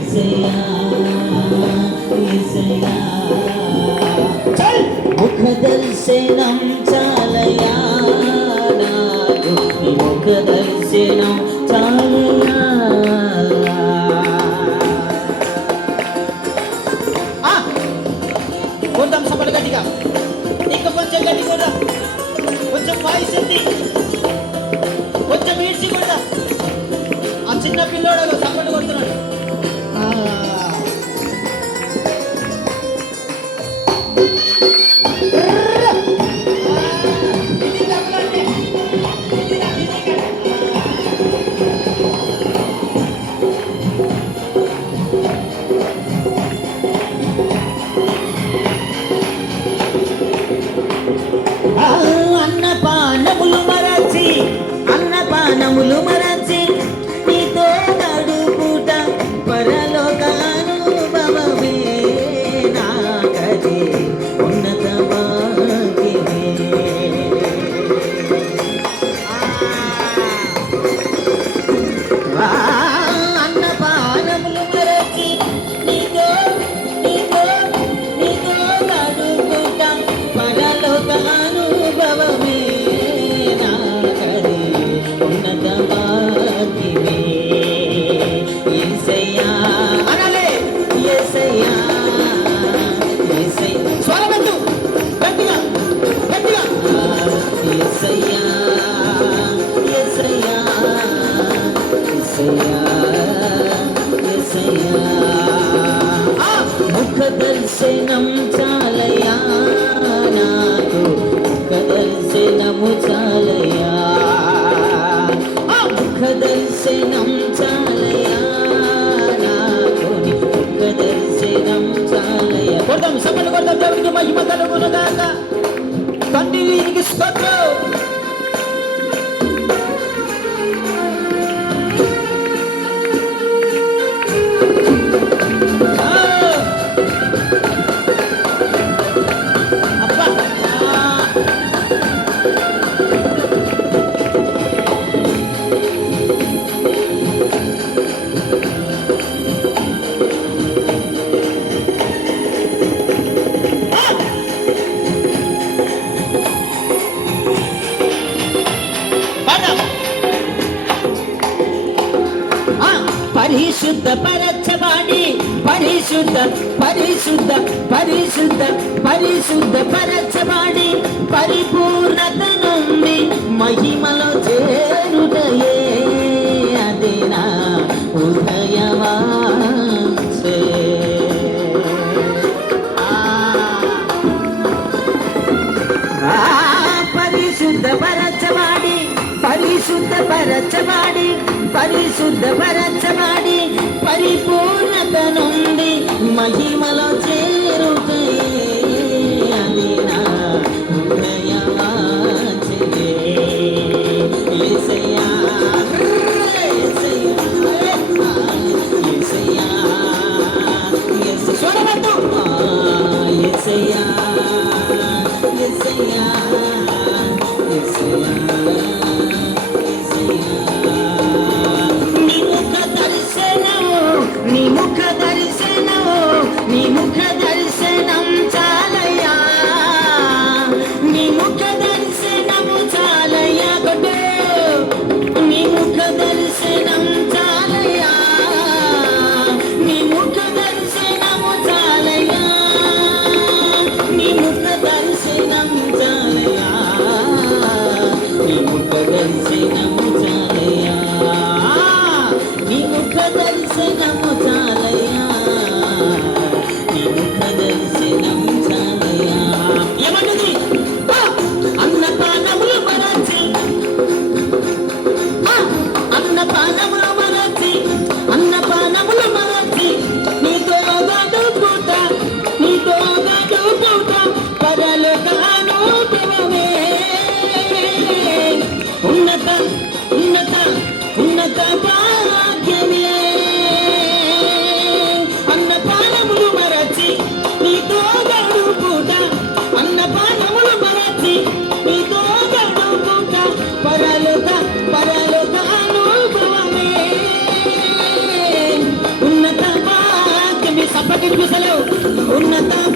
ముఖ దర్శనం చాలయా నాకు, ముఖ దర్శనం చాలయా. కొడదాం సపలు గట్టిగా, ఇంకా కొంచెం గట్టి కూడా, కొంచెం వాయిస్ ఉంది, కొంచెం ఈడ్చి కూడా. ఆ చిన్న పిల్లోడు సపలు కొడుతున్నాడు. అన్నపానములు మరచి నీతో గడుపుట పరలోకానుభవమే నాకది ఉన్నత భాగ్యమే. అన్నపానములు మరచి నీతో గడుపుట పరలోకానుభవమే ఉన్నత భాగ్యమే. యేసయ్యా అనాలే, యేసయ్యా యేసయ్యా, స్వరమెత్తు గట్టిగా గట్టిగా. యేసయ్యా యేసయ్యా యేసయ్యా యేసయ్యా, ముఖ దర్శనం చాలయా నాకు, ముఖ దర్శనము చాలయా, ముఖ దర్శనం చాలయా నాకు, ముఖ దర్శనం చాలయా. కొడదాం సపలు కొడదాం, దేవుడికి మహిమ కలుగునుగాక. తండ్రి నీకు స్తోత్రం. పరిశుద్ధ పరచబడి, పరిశుద్ధ పరిశుద్ధ పరిశుద్ధ పరిశుద్ధ పరచబడి, పరిపూర్ణత నుండి మహిమలో చేరుటయే అది నా హృదయవాంఛే. పరిశుద్ధ పరచబడి, పరిశుద్ధ పరచబడి, పరిశుద్ధ పరచబడి, పరిపూర్ణత నుండి మహిమలో చేరుటే అది నా హృదయవాంఛే. యేసయ్యా యేసయ్యా యేసయ్యా యేసయ్యా, స్వరమెత్తు. యేసయ్యా యేసయ్యా యేసయ్యా, నీ ముఖ దర్శనం చాలయా, నీ ముఖ దర్శనము చాలయా. కొట్టు, నీ ముఖ దర్శనం చాలయా, నీ ముఖ దర్శనము చాలయా, నీ ముఖ దర్శనం చాలయా, నీ ముఖ దర్శనము చాలయా, నీ ముఖ దర్శనము చాలయా, నీ ముఖ దర్శనం చాలయా. ఏమంటుంది? అన్నపానములు మరచి, అన్నపానములు మరచి, అన్నపానములు మరచి, నీతో గడుపుట, నీతో గడుపుట పరలోకానుభవమే. ఉన్నత ఉన్నత ఉన్నత భాగ్యమే. వినిపిస్తలేవు ఉన్నత